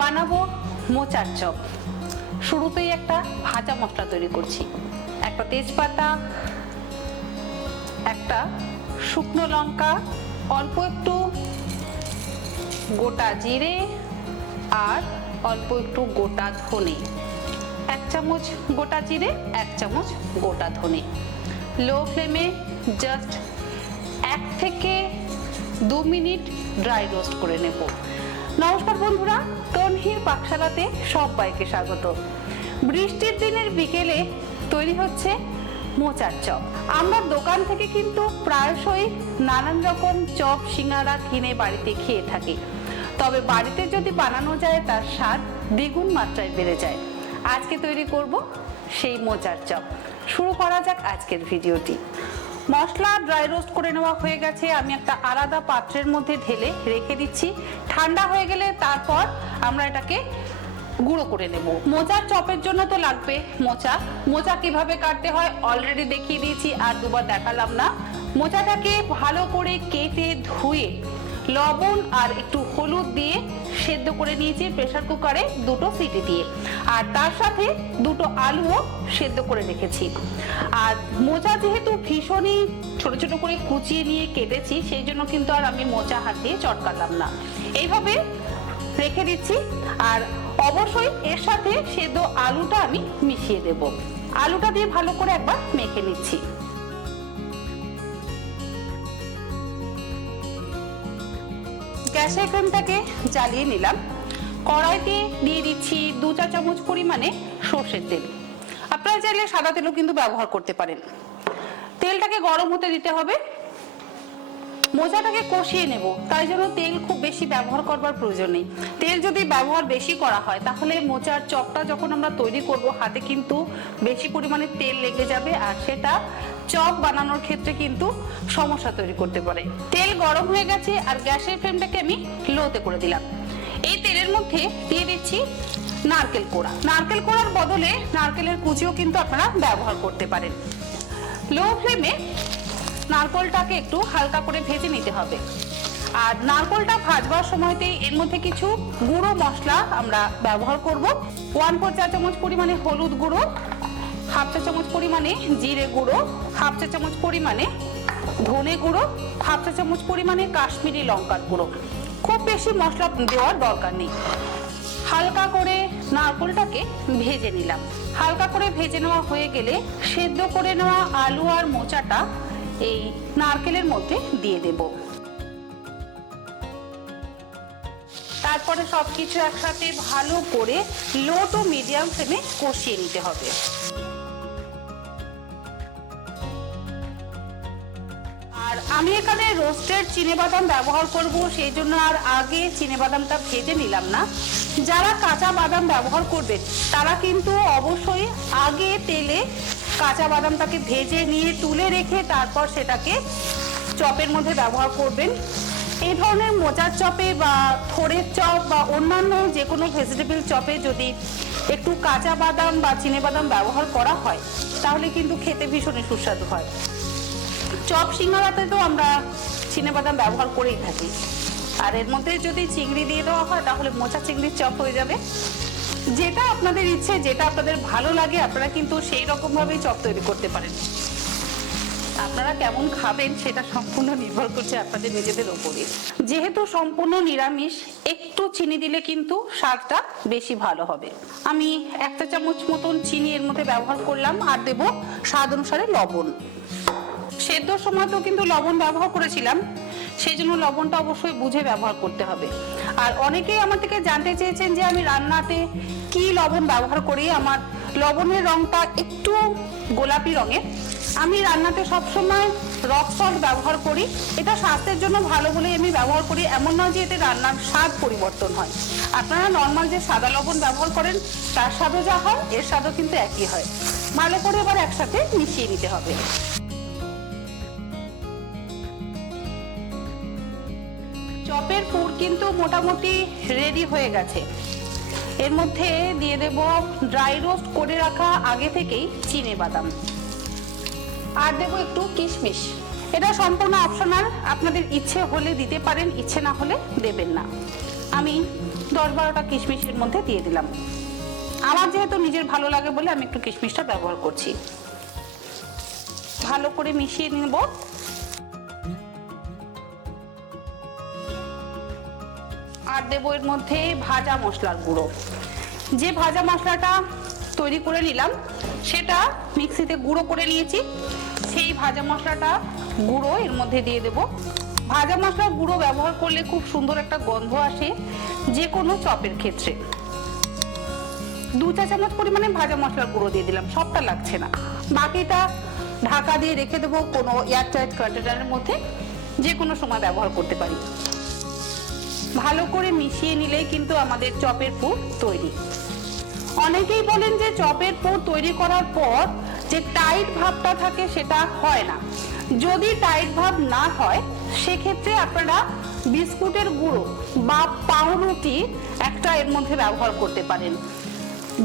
বানাবো মোচার চপ। শুরুতেই একটা ভাজা মশলা তৈরি করছি। একটা তেজপাতা, একটা শুকনো লঙ্কা, অল্প একটু গোটা জিরে আর অল্প একটু গোটা ধনে, 1 চামচ গোটা জিরে, 1 চামচ গোটা ধনে। লো ফ্লেমে জাস্ট 1 থেকে 2 মিনিট ড্রাই রোস্ট করে নেব। নমস্কার বন্ধুরা, তনহির পাকশালাতে সবাইকে স্বাগত। বৃষ্টির দিনের বিকেলে তৈরি হচ্ছে মোচার চপ। আমরা দোকান থেকে কিন্তু প্রায়শই নানান রকম চপ সিঙ্গারা কিনে বাড়িতে খেয়ে থাকি, তবে বাড়িতে যদি বানানো যায় তার স্বাদ দ্বিগুণ মাত্রায় বেড়ে যায়। আজকে তৈরি করব সেই মোচার চপ। শুরু করা যাক আজকের ভিডিওটি। মশলা ড্রাই রোস্ট করে নেওয়া হয়ে গেছে। আমি একটা আলাদা পাত্রের মধ্যে ঢেলে রেখে দিচ্ছি। ঠান্ডা হয়ে গেলে তারপর আমরা এটাকে গুঁড়ো করে নেব। মোচার চপের জন্য তো লাগবে মোচা। মোচা কিভাবে কাটতে হয় অলরেডি দেখিয়ে দিয়েছি, আর দুবার দেখালাম না। মোচাটাকে ভালো করে কেটে ধুয়ে লবণ আর একটু হলুদ দিয়ে সেদ্ধ করে নিয়েছি প্রেসার কুকারে 2টো সিটি দিয়ে, আর তার সাথে 2টো আলুও সেদ্ধ করে রেখেছি। আর মোচা যেহেতু ভীষণই ছোট ছোট করে কুচিয়ে নিয়ে কেটেছি, সেই জন্য কিন্তু আর আমি মোচা হাত দিয়ে চটকালাম না, এইভাবে রেখে দিচ্ছি। আর অবশ্যই এর সাথে সেদ্ধ আলুটা আমি মিশিয়ে দেব। আলুটা দিয়ে ভালো করে একবার মেখে নিচ্ছি। গ্যাসের ফ্লেমটাকে জ্বালিয়ে নিলাম। কড়াইতে দিয়ে দিচ্ছি 2 চা চামচ পরিমাণে সর্ষের তেল। আপনারা চাইলে সাদা তেলও কিন্তু ব্যবহার করতে পারেন। তেলটাকে গরম হতে দিতে হবে। মোচাটাকে কষিয়ে নেব, তাই জন্য তেল খুব বেশি ব্যবহার করবার প্রয়োজন নেই। তেল যদি ব্যবহার বেশি করা হয় তাহলে মোচার চপটা যখন আমরা তৈরি করব হাতে কিন্তু বেশি পরিমাণে তেল লেগে যাবে, আর সেটা চপ বানানোর ক্ষেত্রে কিন্তু সমস্যা তৈরি করতে পারে। তেল গরম হয়ে গেছে, আর গ্যাসের ফ্লেমটাকে আমি লোতে করে দিলাম। এই তেলের মধ্যে দিয়ে দিচ্ছি নারকেল কোড়া। নারকেল কোড়ার বদলে নারকেলের কুচিও কিন্তু আপনারা ব্যবহার করতে পারেন। লো ফ্লেমে নারকেলটাকে একটু হালকা করে ভেজে নিতে হবে। আর নারকেলটা ভাজবার সময়তেই এর মধ্যে কিছু গুঁড়ো মশলা আমরা ব্যবহার করব। 1/4 চা চামচ পরিমাণে হলুদ গুঁড়ো, 1/2 চা চামচ পরিমাণে জিরে গুঁড়ো, 1/2 চা চামচ পরিমাণে ধনে গুঁড়ো, 1/2 চা চামচ পরিমাণে কাশ্মীরি লঙ্কার গুঁড়ো। খুব বেশি মশলা দেওয়ার দরকার নেই। হালকা করে নারকেলটাকে ভেজে নিলাম। হালকা করে ভেজে নেওয়া হয়ে গেলে সেদ্ধ করে নেওয়া আলু আর মোচাটা এই নারকেলের মধ্যে দিয়ে দেব। তারপরে সবকিছু একসাথে ভালো করে লো টু মিডিয়াম ফ্লেমে কষিয়ে নিতে হবে। আর আমি এখানে রোস্টেড চিনেবাদাম ব্যবহার করব, সেই জন্য আর আগে চিনেবাদামটা ভেজে নিলাম না। যারা কাঁচা বাদাম ব্যবহার করবেন তারা কিন্তু অবশ্যই আগে তেলে কাঁচা বাদামটাকে ভেজে নিয়ে তুলে রেখে তারপর সেটাকে চপের মধ্যে ব্যবহার করবেন। এই ধরনের মোচার চপে বা থোড়ের চপ বা অন্যান্য যে কোনো ভেজিটেবল চপে যদি একটু কাঁচা বাদাম বা চিনেবাদাম ব্যবহার করা হয় তাহলে কিন্তু খেতে ভীষণই সুস্বাদু হয়। চপ সিঙ্গারাতে তো আমরা চিনেবাদাম ব্যবহার করেই থাকি, আর এর মধ্যে যদি চিংড়ি দিয়ে দেওয়া হয় তাহলে মোচা চিংড়ির চপ হয়ে যাবে। যেটা আপনাদের ইচ্ছে, যেটা আপনাদের ভালো লাগে আপনারা কিন্তু সেই রকম ভাবেই চপ তৈরি করতে পারেন। আপনারা কেমন খাবেন সেটা সম্পূর্ণ নির্ভর করছে আপনাদের নিজেদের ওপরে। যেহেতু সম্পূর্ণ নিরামিষ, একটু চিনি দিলে কিন্তু স্বাদটা বেশি ভালো হবে। আমি 1 চা চামচ মতন চিনি এর মধ্যে ব্যবহার করলাম, আর দেব স্বাদ অনুসারে লবণ। সেদ্ধর সময় তো কিন্তু লবণ ব্যবহার করেছিলাম, সেই জন্য লবণটা অবশ্যই বুঝে ব্যবহার করতে হবে। আর অনেকেই আমার থেকে জানতে চেয়েছেন যে আমি রান্নাতে কি লবণ ব্যবহার করি। আমার লবণের রংটা একটু গোলাপি রঙের। আমি রান্নাতে সবসময় রক সল্ট ব্যবহার করি। এটা স্বাস্থ্যের জন্য ভালো বলেই আমি ব্যবহার করি, এমন নয় যে এতে রান্নার স্বাদ পরিবর্তন হয়। আপনারা নর্মাল যে সাদা লবণ ব্যবহার করেন তার স্বাদও যা হয় এর স্বাদও কিন্তু একই হয়। ভালো করে এবার একসাথে মিশিয়ে নিতে হবে। চপের পুর কিন্তু মোটামুটি রেডি হয়ে গেছে। এর মধ্যে দিয়ে দেব ড্রাই রোস্ট করে রাখা আগে থেকেই চিনেবাদাম, আর দেব একটু কিশমিশ। এটা সম্পূর্ণ অপশনাল, আপনাদের ইচ্ছে হলে দিতে পারেন, ইচ্ছে না হলে দেবেন না। আমি 10-12টা কিশমিশের মধ্যে দিয়ে দিলাম। আমার যেহেতু নিজের ভালো লাগে বলে আমি একটু কিশমিশটা ব্যবহার করছি। ভালো করে মিশিয়ে নেব। আর দেবো এর মধ্যে ভাজা মশলার গুঁড়ো। যে ভাজা মশলাটা তৈরি করে নিলাম সেটা মিক্সিতে গুঁড়ো করে নিয়েছি, সেই ভাজা মশলাটা গুঁড়ো এর মধ্যে দিয়ে দেব। ভাজা মশলার গুঁড়ো ব্যবহার করলে খুব সুন্দর একটা গন্ধ আসে যে কোনো চপের ক্ষেত্রে। 2 চা চামচ পরিমাণে ভাজা মশলার গুঁড়ো দিয়ে দিলাম, সবটা লাগছে না। বাকিটা ঢাকা দিয়ে রেখে দেবো কোনো এয়ারটাইট কন্টেনারের মধ্যে, যে কোনো সময় ব্যবহার করতে পারি। ভালো করে মিশিয়ে নিলেই কিন্তু আমাদের চপের পুর তৈরি। অনেকেই বলেন যে চপের পুর তৈরি করার পর যে টাইট ভাবটা থাকে সেটা হয় না। যদি টাইট ভাব না হয় সেক্ষেত্রে আপনারা বিস্কুটের গুঁড়ো বা পাউরুটি একটা এর মধ্যে ব্যবহার করতে পারেন।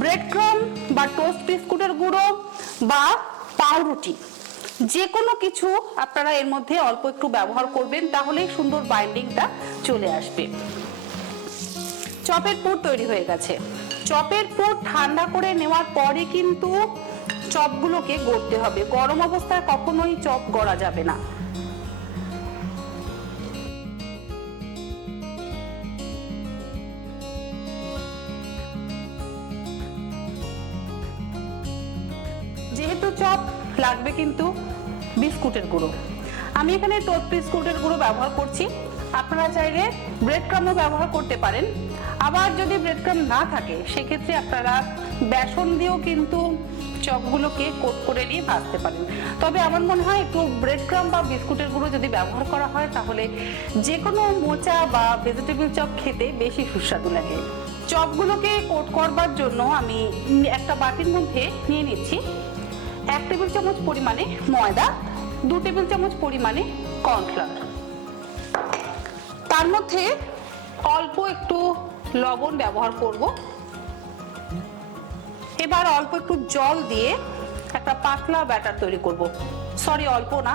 ব্রেড ক্রাম্ব বা টোস্ট বিস্কুটের গুঁড়ো বা পাউরুটি যে কোনো কিছু আপনারা এর মধ্যে অল্প একটু ব্যবহার করবেন, তাহলেই সুন্দর বাইন্ডিংটা চলে আসবে। চপের পুর তৈরি হয়ে গেছে। চপের পুর ঠান্ডা করে নেওয়ার পরে কিন্তু চপগুলোকে গড়তে হবে। গরম অবস্থায় কখনোই চপ গড়া যাবে না। যেহেতু চপ লাগবে কিন্তু বিস্কুটের গুঁড়ো, আমি এখানে টোস্ট বিস্কুটের গুঁড়ো ব্যবহার করছি। আপনারা চাইলে ব্রেড ক্রাম্বও ব্যবহার করতে পারেন। আবার যদি ব্রেড ক্রাম্ব না থাকে সেক্ষেত্রে আপনারা বেসন দিয়েও কিন্তু চপগুলোকে কোট করে নিয়ে ভাজতে পারেন। তবে আমার মনে হয় একটু ব্রেড ক্রাম্ব বা বিস্কুটের গুঁড়ো যদি ব্যবহার করা হয় তাহলে যে কোনো মোচা বা ভেজিটেবল চপ খেতে বেশি সুস্বাদু লাগে। চপগুলোকে কোট করবার জন্য আমি একটা বাটির মধ্যে নিয়ে নিচ্ছি 1 টেবিল চামচ পরিমাণে ময়দা, 2 টেবিল চামচ পরিমাণে কর্নফ্লাওয়ার, তার মধ্যে অল্প একটু লবণ ব্যবহার করব। এবার অল্প একটু জল দিয়ে একটা পাতলা ব্যাটার তৈরি করব। সরি, অল্প না,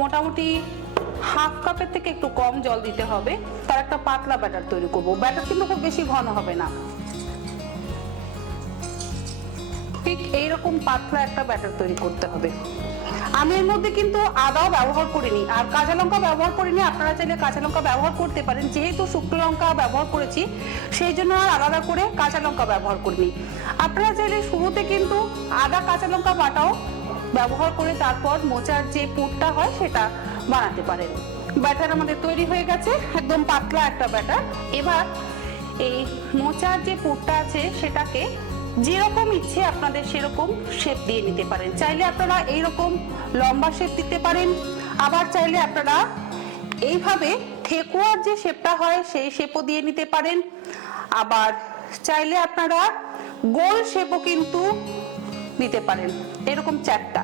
মোটামুটি হাফ কাপের থেকে একটু কম জল দিতে হবে। তার একটা পাতলা ব্যাটার তৈরি করব। ব্যাটার কিন্তু খুব বেশি ঘন হবে না, ঠিক এইরকম পাতলা একটা ব্যাটার তৈরি করতে হবে। আমি এর মধ্যে কিন্তু আদাও ব্যবহার করিনি আর কাঁচা লঙ্কা ব্যবহার করিনি। আপনারা চাইলে কাঁচা লঙ্কা ব্যবহার করতে পারেন। যেহেতু শুকনো লঙ্কা ব্যবহার করেছি সেই জন্য আর আলাদা করে কাঁচা লঙ্কা ব্যবহার করিনি। আপনারা চাইলে শুরুতে কিন্তু আদা কাঁচা লঙ্কা বাটাও ব্যবহার করে তারপর মোচার যে পুরটা হয় সেটা বানাতে পারেন। ব্যাটার আমাদের তৈরি হয়ে গেছে, একদম পাতলা একটা ব্যাটার। এবার এই মোচার যে পুরটা আছে সেটাকে যেরকম ইচ্ছে আপনাদের সেরকম শেপ দিয়ে নিতে পারেন। চাইলে আপনারা এইরকম লম্বা শেপ দিতে পারেন, আবার চাইলে আপনারা এইভাবে ঠেকুয়ার যে শেপটা হয় সেই শেপও দিয়ে নিতে পারেন, আবার চাইলে আপনারা গোল শেপও কিন্তু দিতে পারেন। এরকম 4টা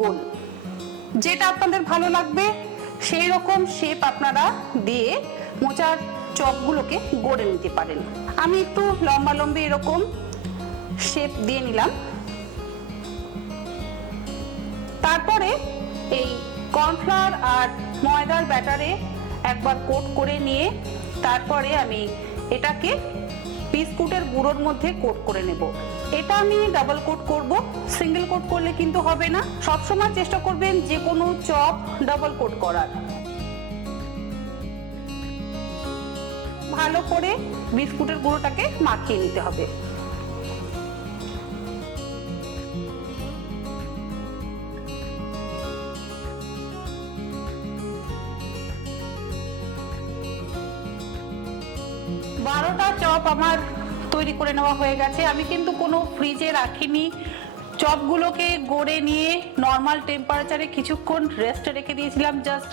গোল, যেটা আপনাদের ভালো লাগবে সেই রকম শেপ আপনারা দিয়ে মোচার চপগুলোকে গড়ে নিতে পারেন। আমি একটু লম্বা লম্বি এরকম শেপ দিয়ে নিলাম। তারপরে এই কর্নফ্লাওয়ার আর ময়দার ব্যাটারে একবার কোট করে নিয়ে তারপরে আমি এটাকে বিস্কুটের গুঁড়োর মধ্যে কোট করে নেব। এটা আমি ডাবল কোট করব, সিঙ্গেল কোট করলে কিন্তু হবে না। সবসময় চেষ্টা করবেন যে কোনো চপ ডাবল কোট করার। ভালো করে বিস্কুটের গুঁড়োটাকে মাখিয়ে নিতে হবে। বারোটা চপ আমার তৈরি করে নেওয়া হয়ে গেছে। আমি কিন্তু কোনো ফ্রিজে রাখিনি, চপগুলোকে গড়ে নিয়ে নর্মাল টেম্পারেচারে কিছুক্ষণ রেস্টে রেখে দিয়েছিলাম, জাস্ট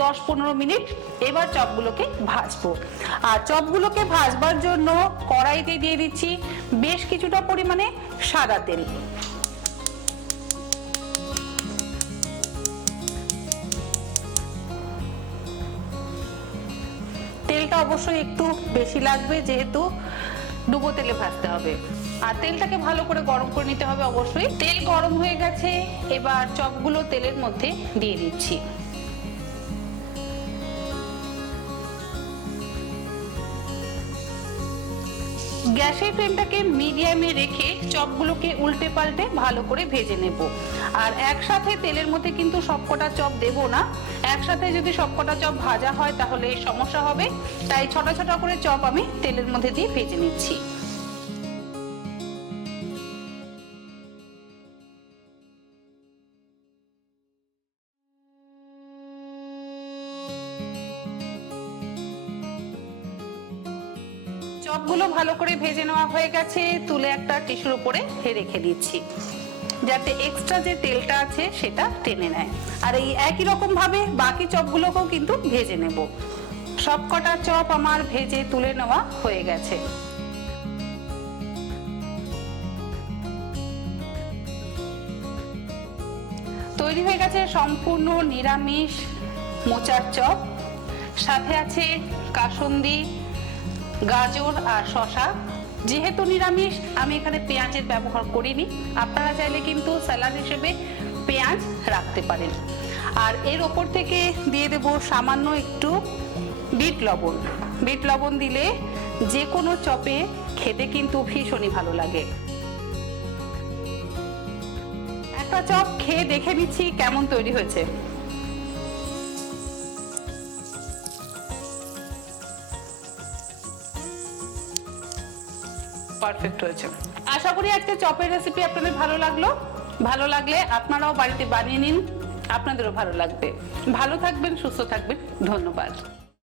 10-15 মিনিট। এবার চপগুলোকে ভাজবো। আর চপগুলোকে ভাজবার জন্য কড়াইতে দিয়ে দিচ্ছি বেশ কিছুটা পরিমাণে সাদা তেল। তেলটা অবশ্যই একটু বেশি লাগবে যেহেতু ডুবো তেলে ভাজতে হবে। আর তেলটাকে ভালো করে গরম করে নিতে হবে অবশ্যই। তেল গরম হয়ে গেছে, এবার চপগুলো তেলের মধ্যে দিয়ে দিচ্ছি। গ্যাসের ফ্লেমটাকে মিডিয়ামে রেখে চপগুলোকে উল্টে পাল্টে ভালো করে ভেজে নেব। আর একসাথে তেলের মধ্যে কিন্তু সবকটা চপ দেব না, একসাথে যদি সবকটা চপ ভাজা হয় তাহলে সমস্যা হবে, তাই ছোট ছোট করে চপ আমি তেলের মধ্যে দিয়ে ভেজে নিচ্ছি। চপগুলো ভালো করে ভেজে নেওয়া হয়ে গেছে, তুলে একটা টিস্যুর উপরে রেখে দিচ্ছি যাতে এক্সট্রা যে তেলটা আছে সেটা টেনে নেয়। আর এই একই রকম ভাবে বাকি চপগুলোকেও কিন্তু ভেজে নেব। সবকটা চপ আমার ভেজে তুলে নেওয়া হয়ে গেছে। তৈরি হয়ে গেছে সম্পূর্ণ নিরামিষ মোচার চপ, সাথে আছে কাসুন্দি, গাজর আর শসা। যেহেতু নিরামিষ আমি এখানে পেঁয়াজের ব্যবহার করিনি, আপনারা চাইলে কিন্তু স্যালাড হিসেবে পেঁয়াজ রাখতে পারেন। আর এর ওপর থেকে দিয়ে দেব সামান্য একটু বিট লবণ। বিট লবণ দিলে যে কোনো চপে খেতে কিন্তু ভীষণই ভালো লাগে। একটা চপ খেয়ে দেখে নিচ্ছি কেমন তৈরি হয়েছে। পারফেক্ট হয়েছে। আশা করি একটা চপের রেসিপি আপনাদের ভালো লাগলো। ভালো লাগলে আপনারাও বাড়িতে বানিয়ে নিন, আপনাদেরও ভালো লাগবে। ভালো থাকবেন, সুস্থ থাকবেন। ধন্যবাদ।